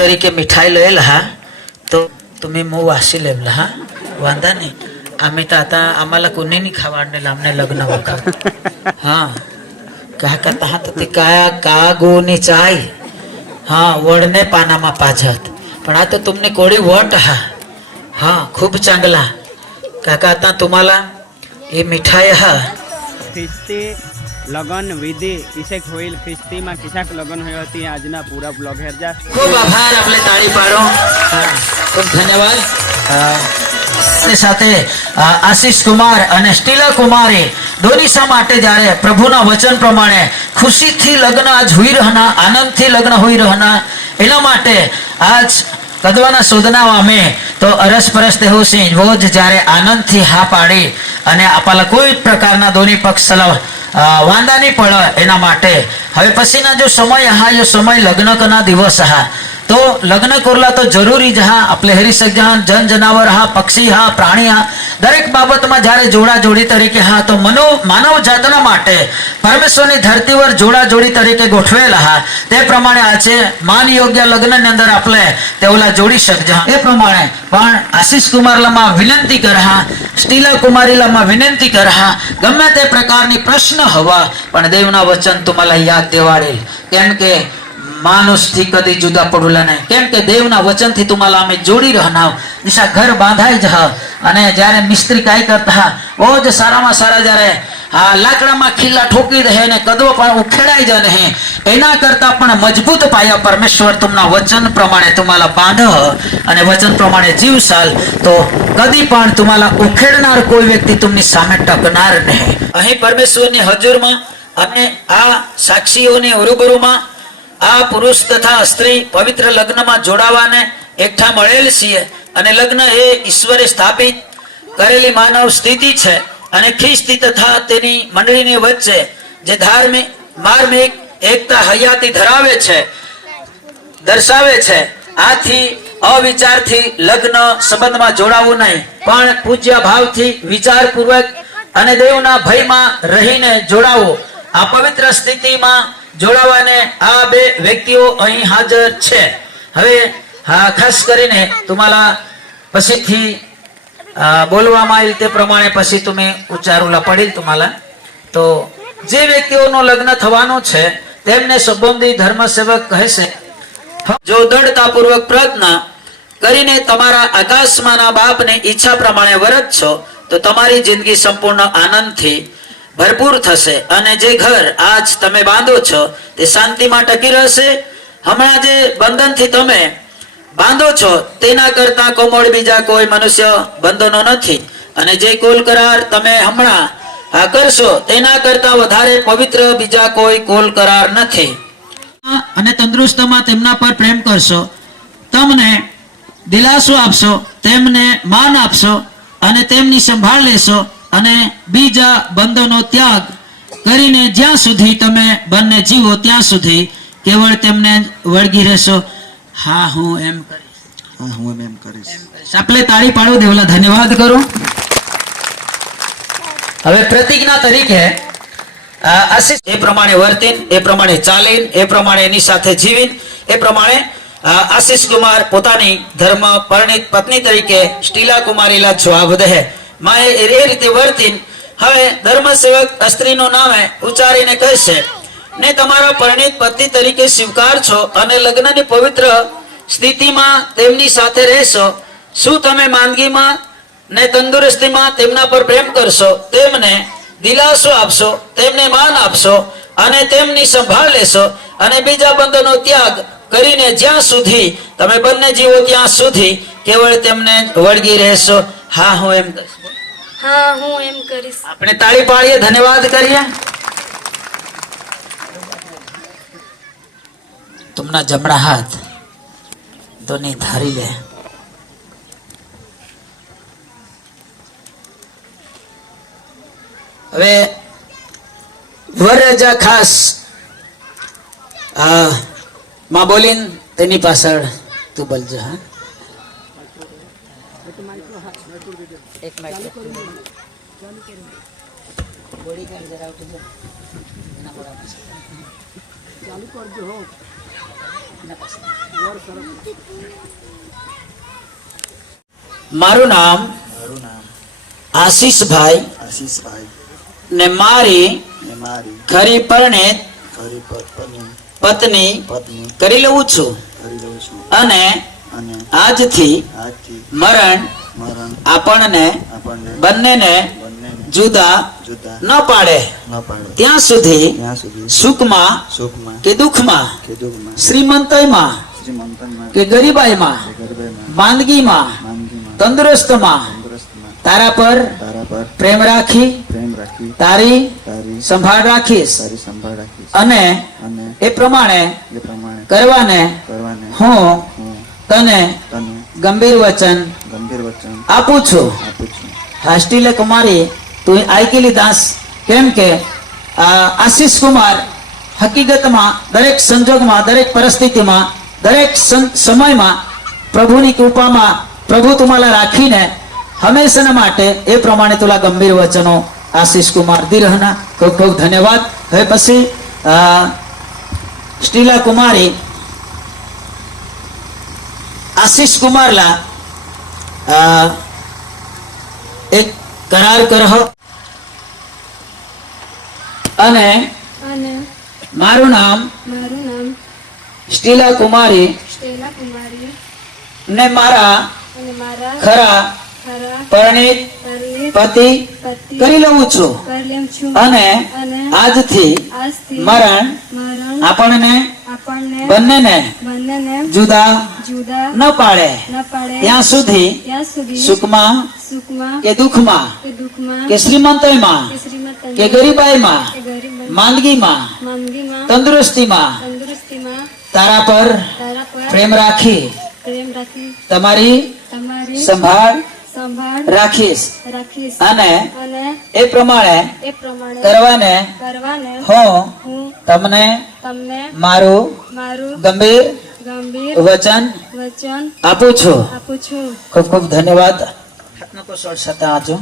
तरीके मिठाई लयला हा तो तुम्ही मग वाशी लेवला हा वांदा नाही आम्ही तर आता आम्हाला कोणी नाही खावाडणे लांबणे लग्न वखत हा काय करता हा तर ते काय का गोनी चाय हा वडणे पानामा पाझत पण आता तुमने कोळी वट हा हा खूप चांगला काका आता तुम्हाला हे मिठाई हा ખ્રિસ્તી લગન વિધિ કિસેક હોઈલ ખ્રિસ્તીમાં કિસાક લગન હોય હતી. આજના પૂરા બ્લોગ હેરજા ખૂબ આભાર આપણે તાળી પાડો. ખૂબ ધન્યવાદ. સાથે આશીષ કુમાર અને સ્ટીલા કુમારે ડોનિસા માટે જ્યારે પ્રભુના વચન પ્રમાણે ખુશીથી લગ્ન આજ હોઈ રહના આનંદથી લગ્ન હોઈ રહના એના માટે આજ કદવાના શોધના અમે તો અરસપરસ તેવું સિંહ રોજ જ્યારે આનંદથી હા પાડી અને આપણા કોઈ પ્રકારના દોની પક્ષ સલાહ અ, વાંધા નહીં પડે એના માટે. હવે પછીના જો સમય હા, એ સમય લગ્ન કના દિવસ હા. તો લગ્ન કોરલા તો જરૂરી જ, હા આપણે હેરી સજ્જાન, જન જનાવર, હા, પક્ષી, હા, પ્રાણી, હા. દરેક બાબતમાં જ્યારે જોડા જોડી તરીકે, હા, તો મનો, માનવ જાતના માટે પરમેશ્વરની ધરતી પર જોડા જોડી તરીકે ગોઠવેલા, હા. તે પ્રમાણે આજે માન યોગ્ય લગ્નની અંદર આપણે તેઓલા જોડી શકજા એ પ્રમાણે પણ આશીષ કુમારલામાં વિનંતી કરહા સ્ટીલા કુમારીલામાં વિનંતી કરહા ગમે તે પ્રકારની પ્રશ્ન હવા, પણ દેવના વચન તમારા યાદ દેવાડેલ. કેમ કે માનુષથી કદી જુદા પડુલા નહીં. કેમ કે દેવના વચનથી તુમાલા અમે જોડી રહનાવ દિશા ઘર બાંધાઈ જ હ. અને જ્યારે મિસ્ત્રી કાંઈ કરતા ઓ જ સારામાં સારા જ્યારે, આ લાકડામાં ખીલા ઠોકી દે અને કદવો પણ ઉખેડાઈ જ નહીં એના કરતા પણ મજબૂત પાયા પરમેશ્વર તમના વચન પ્રમાણે તમારા બાંધ અને વચન પ્રમાણે જીવશાલ તો કદી પણ તમારા ઉખેડનાર કોઈ વ્યક્તિ તુમની સામે ટકનાર નહીં. અહીં પરમેશ્વરની હજુરમાં અને આ સાક્ષીઓની રૂબરૂમાં આ પુરુષ તથા સ્ત્રી પવિત્ર લગ્નમાં જોડાવાને એકઠા મળેલ છીએ અને લગ્ન એ ઈશ્વરે સ્થાપિત કરેલી માનવ સ્થિતિ છે અને ખ્રિસ્તી તથા તેની મંડળીની વચ્ચે જે ધાર્મિક, માર્મિક એકતા હયાતી ધરાવે છે, દર્શાવે છે. આથી અવિચારથી લગ્ન સંબંધમાં જોડાવું નહીં, પણ પૂજ્ય ભાવથી વિચારપૂર્વક અને દેવના ભયમાં રહીને જોડાવો. આ પવિત્ર સ્થિતિમાં જોડાવાને આ બે વ્યક્તિઓ અહીં હાજર છે. હવે ખાસ કરીને તમારા પછીથી બોલવામાં આવેલ તે પ્રમાણે પછી તમે ઉચ્ચારુલા પડેલ તમારા તો જે વ્યક્તિઓનો લગ્ન થવાનું છે, તેમને સંબંધી ધર્મ સેવક કહે છે જો દૃઢતાપૂર્વક પ્રયત્ન કરીને તમારા આકાશમાંના બાપને ઈચ્છા પ્રમાણે વરત છો, તો તમારી જિંદગી સંપૂર્ણ આનંદથી ભરપૂર થશે. અને જે ઘર આજ તમે બાંધો છો, તે શાંતિમાં ટકી રહેશે. હમણાં જે બંધનથી તમે બાંધો છો, તેના કરતા કોમળ બીજા કોઈ મનુષ્ય બંધનો નથી. અને જે કુલ કરાર તમે હમણાં કરશો, તેના કરતા વધારે પવિત્ર બીજા કોઈ કુલ કરાર નથી. અને તંદુરસ્તમાં તેમના પર પ્રેમ કરશો. તમને દિલાસો આપશો, તેમને માન આપશો, અને તેમની સંભાળ લેશો. અને બીજા બંધનો ત્યાગ કરીને જ્યાં સુધી તમે બંને જીવો ત્યાં સુધી કેવળ તેમને વળગી રહેશો. હા હું એમ કરીશ. હું એમ કરીશ. આપણે તાળી પાડો દેવલા ધન્યવાદ કરો. હવે પ્રતિજ્ઞા તરીકે આશીષ એ પ્રમાણે વર્તીન એ પ્રમાણે ચાલીન એ પ્રમાણે એની સાથે જીવીન એ પ્રમાણે આશીષ કુમાર પોતાની ધર્મ પરણિત પત્ની તરીકે સ્ટીલા કુમારીલા જવાબ દે. માએ એ રીતે વર્તીન, હવે ધર્મ સેવક સ્ત્રીનું નામે ઉચ્ચારીને કહેશે, ને તમારા પરણિત પતિ તરીકે સ્વીકાર છો અને લગ્નની પવિત્ર સ્થિતિમાં તેમની સાથે રહેશો. શું તમે માંદગીમાં ને તંદુરસ્તીમાં તેમના પર પ્રેમ કરશો? તેમને દિલાસો આપશો, તેમને માન આપશો અને તેમની સંભાળ લેશો અને બીજા બંધનો ત્યાગ કરીને જ્યાં સુધી તમે બંને જીવો ત્યાં સુધી કેવળ તેમને વળગી રહેશો. હા, હું એમ. હા હું એમ કરીશ. આપણે તાળી પાડીએ ધન્યવાદ કરીએ. તમના જમણા હાથ ધોની ધારી લે. હવે વરજા ખાસમાં બોલીન તેની પાછળ તું બોલજો હા. એક માઇક બોડી કેમ જરા ઉઠી જા એના બરાબર છે. મારું નામ મારું નામ આશીષભાઈ આશીષભાઈ ને મારી ને મારી ખરી પરણિત ખરી પત્ની પત્ની કરી લઉં છું કરી લઉં છું અને અને આજથી આજથી મરણ મરણ આપણને આપણને બંનેને જુદા ન પાડે. ત્યાં સુધી સુખમાં કે દુઃખમાં શ્રીમંતયમાં કે ગરીબાઈમાં માંદગીમાં તંદુરસ્તમાં તારા પર પ્રેમ રાખી તારી સંભાળ રાખીશ. અને એ પ્રમાણે કરવાને હું તને ગંભીર વચન વચન આપું છું. આપું છું. હાસ્ટીલે કુમારી તું આઈકેલી દાસ. કેમ કે આશીષ કુમાર હકીકતમાં દરેક સંજોગમાં, દરેક પરિસ્થિતિમાં, દરેક સમયમાં પ્રભુની કૃપામાં પ્રભુ તમારા રાખીને હંમેશાના માટે એ પ્રમાણે તુલા ગંભીર વચનો આશીષ કુમાર દિરહના ખૂબ ખૂબ ધન્યવાદ. હવે પછી સ્ટીલા કુમારી, આશીષ કુમારલા એક કરાર કરહ. અને મારું નામ મારું નામ સ્ટીલા કુમારી સ્ટીલા કુમારી ને મારા અને મારા ખરા પરણિત પતિ કરી લઉં છું. અને આજથી મરણ આપણને આપણને બંનેને બંનેને જુદા જુદા ન પાડે. ન પાડે. ત્યાં સુધી ત્યાં સુધી સુખમાં સુખમાં કે દુઃખમાં કે દુઃખમાં કે શ્રીમંતયમાં કે શ્રીમત કે ગરીબાઈમાં કે ગરીબ માંદગીમાં માંદગીમાં તંદુરસ્તીમાં તંદુરસ્તીમાં તારા પર તારા પર પ્રેમ રાખી પ્રેમ રાખી તમારી સંભાળ રાખીશ. અને એ પ્રમાણે કરવાને હું તમને મારું ગંભીર વચન આપું છું. ખૂબ ખૂબ ધન્યવાદ. હાથનો કુશળ સતા આજો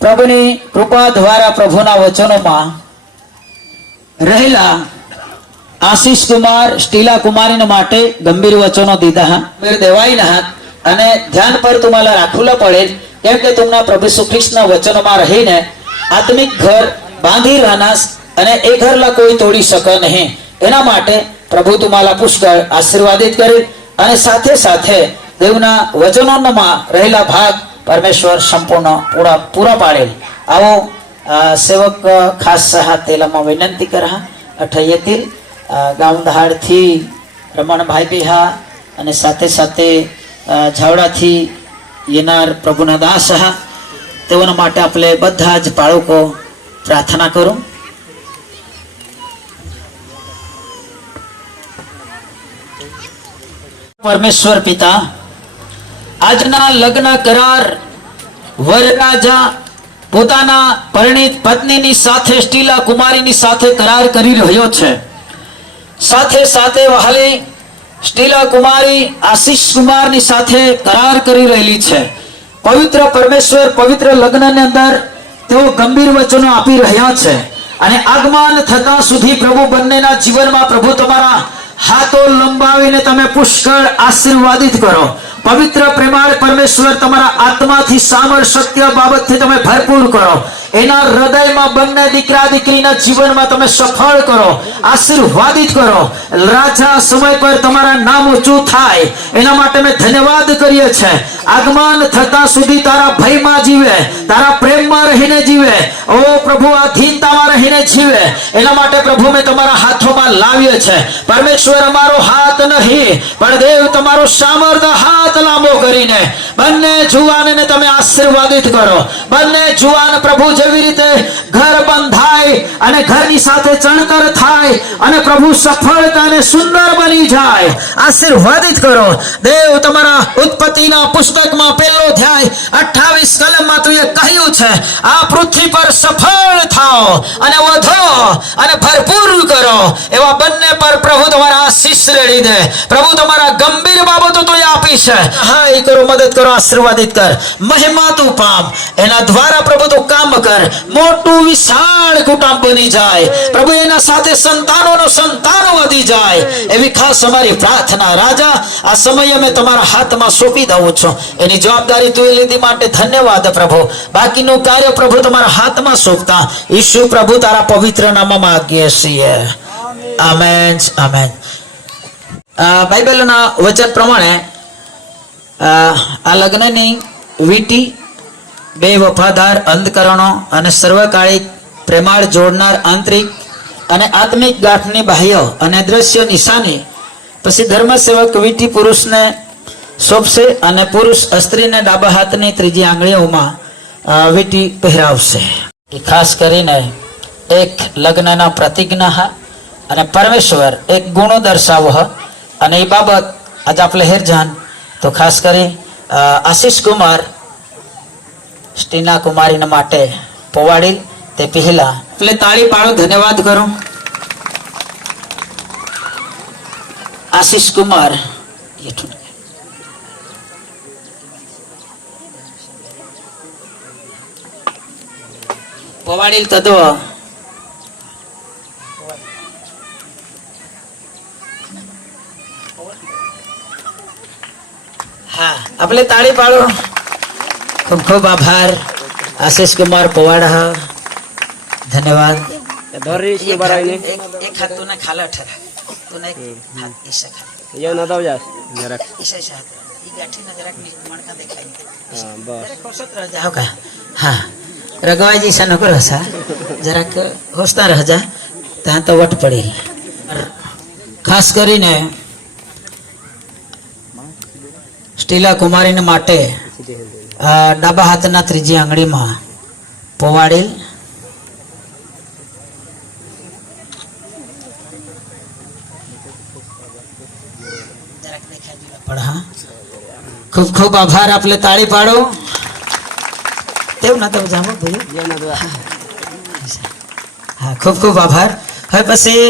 પ્રભુની કૃપા દ્વારા પ્રભુના વચનોમાં રહેલા આશીષ કુમાર, સ્ટીલા कुमारीन માટે ગંભીર વચનો દીધા. હા ના અને ધ્યાન પર तुम्हाला રાખવું પડે કેમ કે તુમના પ્રભુ શ્રી કૃષ્ણ રહીને આત્મિક ઘર બાંધી રહેનાસ અને એ ઘરલા કોઈ તોડી શકે નહીં. એના માટે પ્રભુ તમારા પુષ્કળ આશીર્વાદિત કરી અને સાથે સાથે દેવના વચનોમાં રહેલા ભાગ પરમેશ્વર સંપૂર્ણ પૂરા પૂરા પાડેલ આવો સેવક, ખાસ સહા તેલામાં વિનંતી કરા અઠય્યતિલ ગાઉંધારથી રમણભાઈ બેહા અને સાથે સાથે ઝાવડાથી યેનાર પ્રભુના દાસ તેઓના માટે આપણે બધા જ બાળકો પ્રાર્થના કરું. પરમેશ્વર પિતા, આજના લગ્ન કરાર વરરાજા પોતાના પરિણીત પત્નીની સાથે, સ્ટીલા કુમારીની સાથે કરાર કરી રહ્યો છે. સાથે સાથે વહાલી સ્ટીલા કુમારી, આશીષ કુમારની સાથે કરાર કરી રહેલી છે. પવિત્ર પરમેશ્વર પવિત્ર લગ્નની અંદર તેઓ ગંભીર વચનો આપી રહ્યા છે. અને આગમન થતા સુધી પ્રભુ બંનેના જીવનમાં પ્રભુ તમારા હાથો લંબાવીને તમે પુષ્કળ આશીર્વાદિત કરો. પવિત્ર પ્રેમાળ પરમેશ્વર તમારા આત્માથી સામર સત્ય બાબતથી તમે ભરપૂર કરો. એના હૃદયમાં બંને દીકરા દીકરીના જીવનમાં તમે સફળ કરો, આશીર્વાદિત કરો. રાજા સમય પર તમારા નામ ઊંચું થાય. એના માટે અમે ધન્યવાદ કરીએ છે આગમન થતા સુધી તારા ભયમાં જીવે, તારા પ્રેમમાં રહીને જીવે. ઓ પ્રભુ આધીનતામાં રહીને જીવે. એના માટે પ્રભુ મેં તમારા હાથોમાં લાવીએ છે પરમેશ્વર, અમારો હાથ નહીં પણ દેવ તમારો સામર્થ્ય હાથ લાંબો કરીને. બંને જુવાનને તમે આશીર્વાદિત કરો. બંને જુવાન પ્રભુ જેવી રીતે ઘર બંધાય અને ઘરની સાથે ચણતર થાય અને પ્રભુ સફળતાને સુંદર બની જાય. આશીર્વાદિત કરો. દેવ, તમારા ઉત્પત્તિના પુસ્તકમાં પહેલો ધ્યાય અઠ્ઠાવીસ કલમમાં તું એ કહ્યું છે, આ પૃથ્વી પર સફળ થાઓ અને વધો અને ભરપૂર કરો. એવા બંને પર પર પ્રભુ તમારા આશીષ રેડી દે. પ્રભુ તમારા ગંભીર બાબતો તો આપી છે. હા, એ કરો, મદદ કરો, આશીર્વાદિત કર. મહિમા તું પામ. એના દ્વારા પ્રભુ તું કામ કર મોટું વિશાળ કુટુંબ બની જાય. પ્રભુ એના સાથે સંતાનોનો સંતાનો વધી જાય. એવી ખાસ અમારી પ્રાર્થના, રાજા, આ સમય અમે તમારા હાથમાં સોંપી દઉં છું. એની જવાબદારી તું લીધી માટે ધન્યવાદ પ્રભુ. બાકીનું કાર્ય પ્રભુ તમારા હાથમાં સોંપતા. ઈશુ પ્રભુ તારા પવિત્ર નામમાં માગીએ છીએ. Amen amen. બાઇબલના વચન પ્રમાણે આ લગ્નની વીટી બે વફાદાર અંધકરણો અને સર્વકાળિક પ્રેમાળ જોડનાર આંતરિક અને આત્મિક ગાંઠની બાહ્ય અને દ્રશ્ય નિશાની પછી ધર્મસેવક વીટી પુરુષને સોંપશે અને પુરુષ સ્ત્રીને ડાબા હાથની ત્રીજી આંગળીઓમાં વીટી પહેરાવશે. ખાસ કરીને એક લગ્નના પ્રતિજ્ઞા હા અને પરમેશ્વર એક ગુણો દર્શાવો અને એ બાબત આજે આપણે હેરજાન તો ખાસ કરી આશીષ કુમાર સ્ટીના કુમારીના માટે પોવાડી તે પહેલા. એટલે તાળી પાડો ધન્યવાદ કરો. આશીષ કુમાર. પોવાડીલ તત્વ હા આપણે તાળી પાડો. ખૂબ ખૂબ આભાર આશિષ કુમાર પવાડા धन्यवाद एक हाथ तूने खाला ठहरा तूने एक हाथ ऐसा खाला ये ना दाव जा जरा ऐसा ऐसा ये गाठी ना जरा मड़का दिखाई हां बस जरा कोसत रह जाओ का हां रगवाई जी सन करो सा जरा होसता रह जा ત્યાં તો વટ પડી ખાસ કરીને સ્ટીલા કુમારીને માટે ડાબા હાથના ત્રીજી આંગળીમાં પોવાડેલ ખૂબ ખૂબ આભાર આપણે તાળી પાડો. તેવું ના તો જામો ભાઈ યો ન દવ હા, ખૂબ ખૂબ આભાર. હવે પછી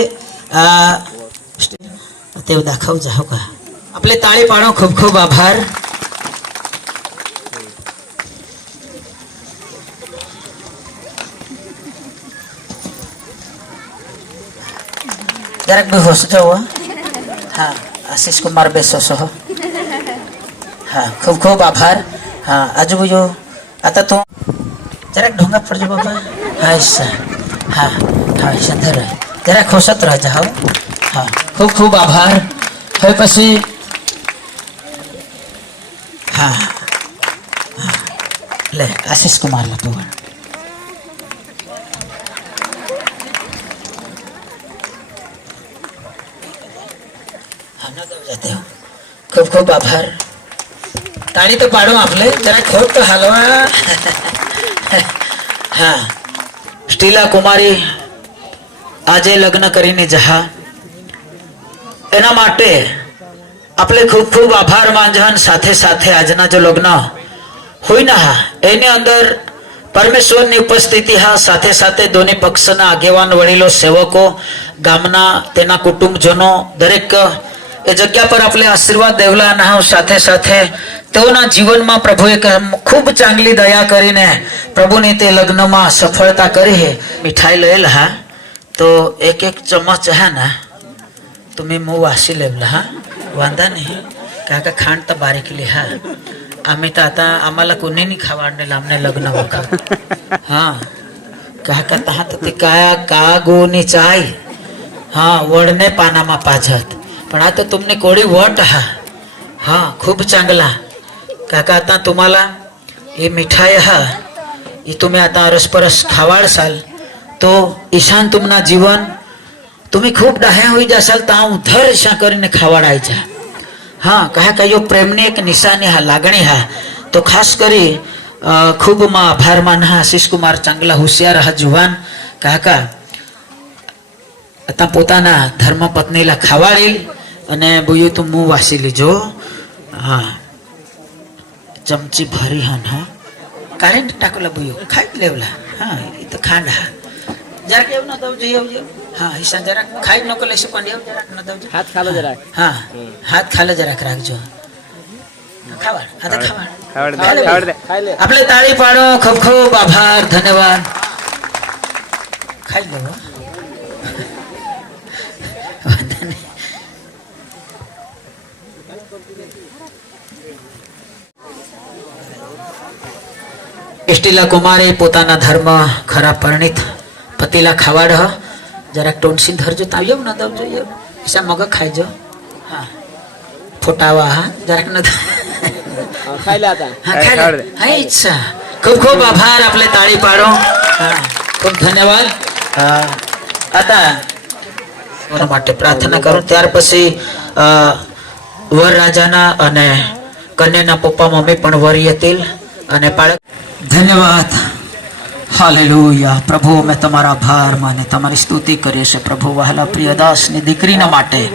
તેવું દાખવ જાઓ કા. આપણે તાળી પાડો, ખૂબ ખૂબ આભાર. જરાક બી હોશ જાઓ હો. હા આશીષ કુમાર બેસો છો હા ખૂબ ખૂબ આભાર હા આજુબાજુ आता તું જરાક ઢોંગા પડજો બાપા હા ઈશા હા હા ઈશા ધર જરાક ખોસત રહે જાઓ હા ખૂબ ખૂબ આભાર હવે પછી હા હા. લે આશીષ કુમાર લતું ખૂબ ખૂબ આભાર. તાળી તો પાડો આપલે, જરા ખોટ તો હાલવા. હા. સ્ટીલા કુમારી આજે લગ્ન કરીને જહા એના માટે આપણે ખૂબ ખૂબ આભાર માંજન સાથે સાથે આજના જો લગ્ન હોય ના એની અંદર પરમેશ્વરની ઉપસ્થિતિ હા, સાથે સાથે દોની પક્ષના આગેવાન, વડીલો, સેવકો, ગામના તેના કુટુંબજનો, દરેક એ જગ્યા પર આપણે આશીર્વાદ દેવલાના હા સાથે સાથે તેઓના જીવનમાં પ્રભુએ ક- ખૂબ ચાંગલી દયા કરીને પ્રભુની તે લગ્નમાં સફળતા કરી છે મીઠાઈ લયેલ હા તો એક એક ચમચ હે ना तुम्ही मग वाशी लेवला हा वांदा नाही काका खांड तर बारीक लिहा आम्ही तर आता आम्हाला कोणी नाही खावाडलेलं आमने लग्न वखत हा काका तहा तर ते काय का गोनी चाय हा वडने पानामा पाझत पण आता तुमने कोडी वट हा हा खूप चांगला काका आता तुम्हाला ही मिठाई हा ही तुम्ही आता अरसपरस खावाडसाल तो ईशान तुमना जीवन तुम्ही खूप डाह्या होई जासाल तर उधर अशा કરીને ખવડાયજા હા કહે કયો પ્રેમની એક નિશાની હા લાગણી હા તો ખાસ કરી અ, ખૂબ માં આભાર માન હા આશીષ કુમાર ચાંગલા હોશિયાર હા જુવાન કાકા હતા પોતાના ધર્મ પત્નીલા ખાવાડી અને બોયું તો મું વાસી લીજો. હા. ચમચી ભરી હન હા. કાઢીને ટાકોલા બોયું. ખાઈ લેવલા. હા એ તો ખાંડ. હા એવું ન તો જોઈએ આવજો. હા હિસાન જરાક ખાઈ ન નકો લેશું પણ જરાક ન દઉં હાથ ખાલો જરાક. હા હાથ ખાલે જરાક રાખજો. તો આપણે તાળી પાડો. ખૂબ ખૂબ આભાર ધન્યવાદ. ખાઈ લો ઇષ્ટિલા કુમારે પોતાના ધર્મ ખરા પરણિત. પતિલા ખાવાડ હ. જરાક ટોનસી ધરજો તાવ્યો ન દવ જોઈએ પૈસા મગ ખાઈજો હા. ફોટાવા હા. જરાક ન હા, ઈચ્છા. ખૂબ ખૂબ આભાર આપણે તાળી પાડો. હા, ખૂબ ધન્યવાદ. હા, હતા માટે પ્રાર્થના કરું. ત્યાર પછી વર વરરાજાના અને કન્યાના પપ્પા મમ્મી પણ વરી હતી. અને બાળક ધન્યવાદ. હાલેલુયા. પ્રભુ, અમે તમારા આભાર માને, તમારી સ્તુતિ કરીએ છીએ. પ્રભુ, વહાલા પ્રિયદાસની દીકરીના માટે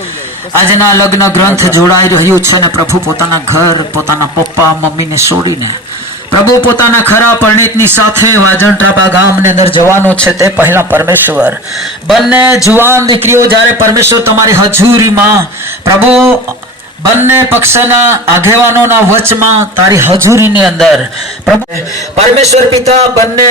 આજના લગ્ન ગ્રંથ જોડાઈ રહ્યું છે ને પ્રભુ, પોતાના ઘર, પોતાના પપ્પા, મમ્મીને છોડીને. પ્રભુ, પોતાના ખરા પરણિતની સાથે વાજણટાબા ગામની અંદર જવાનું છે તે પહેલા પરમેશ્વર. બંને જુવાન દીકરીઓ, જ્યારે પરમેશ્વર તમારી હજુરીમાં પ્રભુ બંને પક્ષના આગેવાનોના વચમાં તારી હજુરીની અંદર. પરમેશ્વર પિતા, બંને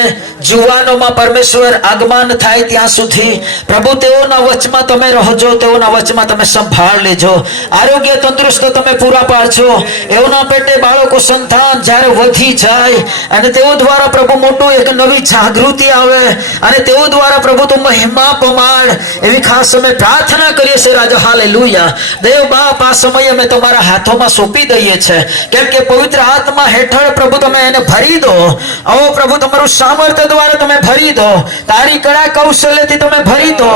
જુવાનોમાં પરમેશ્વર આગમન થાય ત્યાં સુધી. પ્રભુ, તેઓના વચમાં તમે રહો તેઓના વચમાં તમે સંભાળ લેજો. આરોગ્ય તંદુરસ્ત તમે પૂરા પાડજો એઓના પેટે બાળકો સંતાન જ્યારે વધી જાય અને તેઓ દ્વારા પ્રભુ મોટું એક નવી જાગૃતિ આવે અને તેઓ દ્વારા પ્રભુ તું મહિમા પમાડ. એવી ખાસ અમે પ્રાર્થના કરીએ છીએ રાજા, હાલેલુયા. દેવ બાપ, આ સમયે અમે તમારા હાથોમાં સોંપી દઈએ છે. કેમ કે પવિત્ર આત્મા હેઠળ પ્રભુ તમે એને ભરી દો. આવો પ્રભુ, તમારું સામર્થ્ય દ્વારા તમે ભરી દો. તારી કળા કૌશલ્યથી તમે ભરી દો.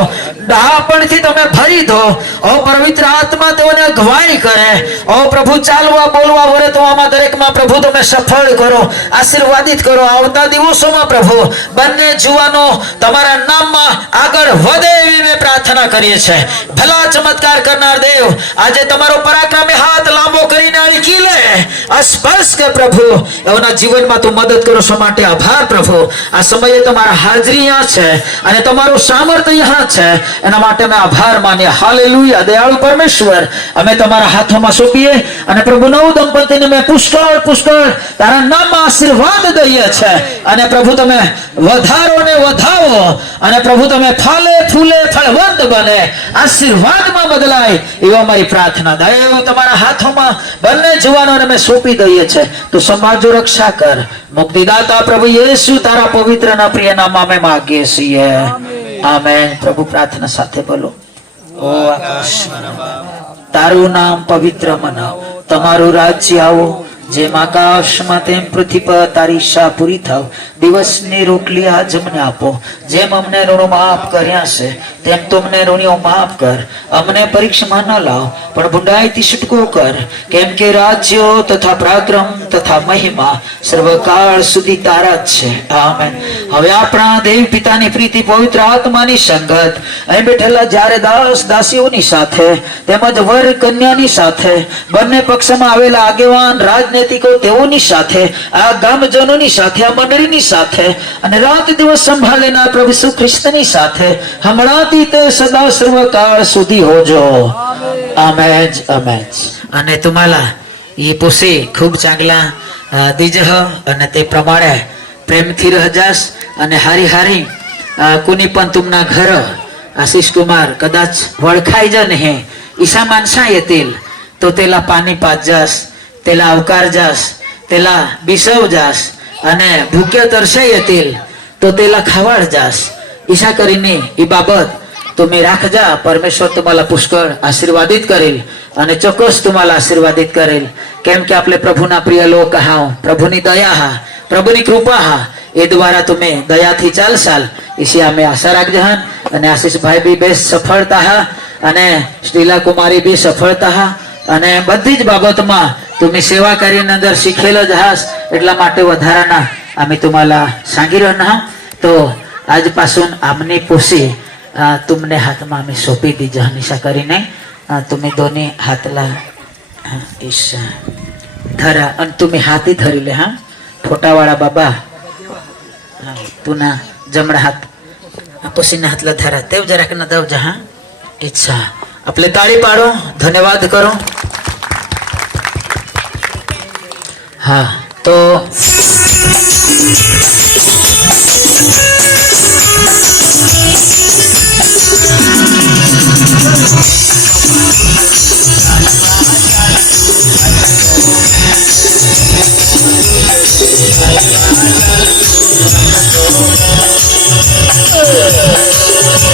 ડહાપણથી તમે ભરી દો. ઓ પવિત્ર આત્મા તેઓને અગવાઈ કરે. ઓ પ્રભુ, ચાલવા, બોલવા વર્તવામાં દરેકમાં પ્રભુ તમે સફળ કરો. આશીર્વાદિત કરો. આવતા દિવસોમાં પ્રભુ, બંને જુવાનો તમારા નામમાં આગળ વધે એવી મેં પ્રાર્થના કરીએ છે ભલા ચમત્કાર કરનાર દેવ, આજે તમારો પરાક્રમી હાથ લાંબો કરીને અડકી લે આ સ્પર્શ કર પ્રભુ? એના જીવનમાં તું મદદ કરો છો માટે આભાર પ્રભુ. આ સમયે તમારા હાજરી અહીંયા છે અને તમારું સામર્થ્ય અહીંયા છે. એના માટે અમે આભાર માનીએ હાલેલુયા, દયાળુ પરમેશ્વર. અમે તમારા હાથોમાં સોંપીએ અને પ્રભુ નવ દંપતીને મેં પુષ્કળ પુષ્કળ તારા નામમાં આશીર્વાદ દઈએ છે. અને પ્રભુ તમે વધારો ને વધાવો. અને પ્રભુ તમે ફાલે, ફૂલે ફળવંત બને. આશીર્વાદમાં બદલાય એવા મારી પ્રાર્થના. દયાળુ તમારા હાથોમાં બંને જવાનોને અમે સોંપી દઈએ છે. તો સમાજો રક્ષા કર. મુક્તિદાતા પ્રભુ યેસુ તારા પવિત્ર ના પ્રિય નામ અમે માગીએ છીએ. આમેન. પ્રભુ પ્રાર્થના સાથે બોલો. ઓ આકાશ તારું નામ પવિત્ર મનાવ. તમારું રાજ્ય આવો. જેમ આકાશમાં તેમ પૃથ્વી પર તારી ઈચ્છા પૂરી થાવ. દિવસની રોટલી આજ અમને આપો. જેમ અમને ઋણો માફ કર્યા છે, તેમ તું ઋણીઓ માફ કર. અમને પરીક્ષામાં ન લાવ, પણ બુંડાઈથી છૂટકો કર. કેમ કે રાજ્યો તથા પરાક્રમ તથા મહિમા સર્વકાળ સુધી તારા જ છે. આમેન. હવે આપણા દેવ પિતાની પ્રીતિ પવિત્ર આત્માની સંગત. અહીં બેઠેલા જ્યારે દાસ દાસીઓની સાથે, તેમજ વર કન્યાની સાથે, બંને પક્ષમાં આવેલા આગેવાન રાજનૈતિકો તેઓની સાથે, આ ગામજનોની સાથે, આ મંડળીની સાથે અને રાત દિવસ સંભાળેના પ્રભુ ઈસુ ખ્રિસ્તની સાથે હમણાંથી તે સદા સર્વકાળ સુધી હોજો. આમેન આમેન અને તમાલા એ પુસી ખૂબ ચાંગલા દીજહ અને તે પ્રમાણે પ્રેમથી રહજાસ અને હારી હારી કોની પણ તુમના ઘર, આશીષ કુમાર, કદાચ વળખાઈ જ નહીં ઈશા માનસા યતિલ તો તેલા પાણી પાત જાસ, તેલા અવકાર જાસ, તેલા બિસવ જાસ અને ભૂખ્ય તરસાઈ येतील તો તેલા ખાવાડ જાસ ઈશા કરીને એ બાબત तुम्ही राखजा परमेश्वर तुम्हाला पुष्कळ आशीर्वादित करेल અને ચોક્કસ तुम्हाला आशीर्वादित करेल કેમ કે આપણે પ્રભુના પ્રિય લોક હા પ્રભુની દયા હા પ્રભુની કૃપા હા એ દ્વારા તમે દયાથી ચાલશાલ એસી અમે આશા રાખજે હન અને આશીષભાઈ બી બેસ સફળતા હા અને શ્રીલા કુમારી બી સફળતા હા અને બધી જ બાબતમાં તમે સેવા કાર્યની અંદર શીખેલો જ હાસ એટલા માટે વધારાના आम्ही तुम्हाला सांगितलं ना तो आजपासून आमने पोसे तुमने हातमा आम्ही सोपी दी जहनिशा करीने तुम्ही दोन्ही हातला ईशा धरा आणि तुम्ही हाती धरिले हा फोटावाळा बाबा पुन्हा जमडा हात पोसीने हातला धरा तेव जरा की न दव जहा इच्छा आपले ताळी पाडो धन्यवाद करो हाँ तो Oh, my God.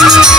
Yeah.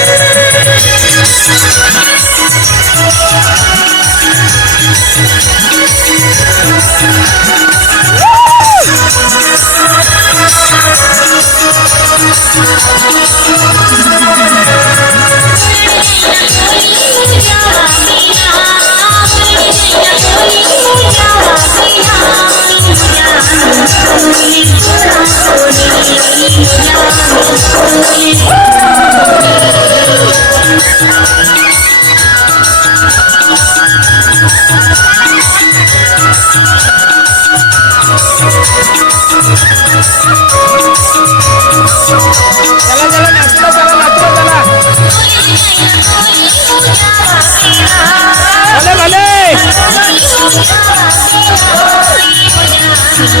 भले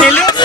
પેલું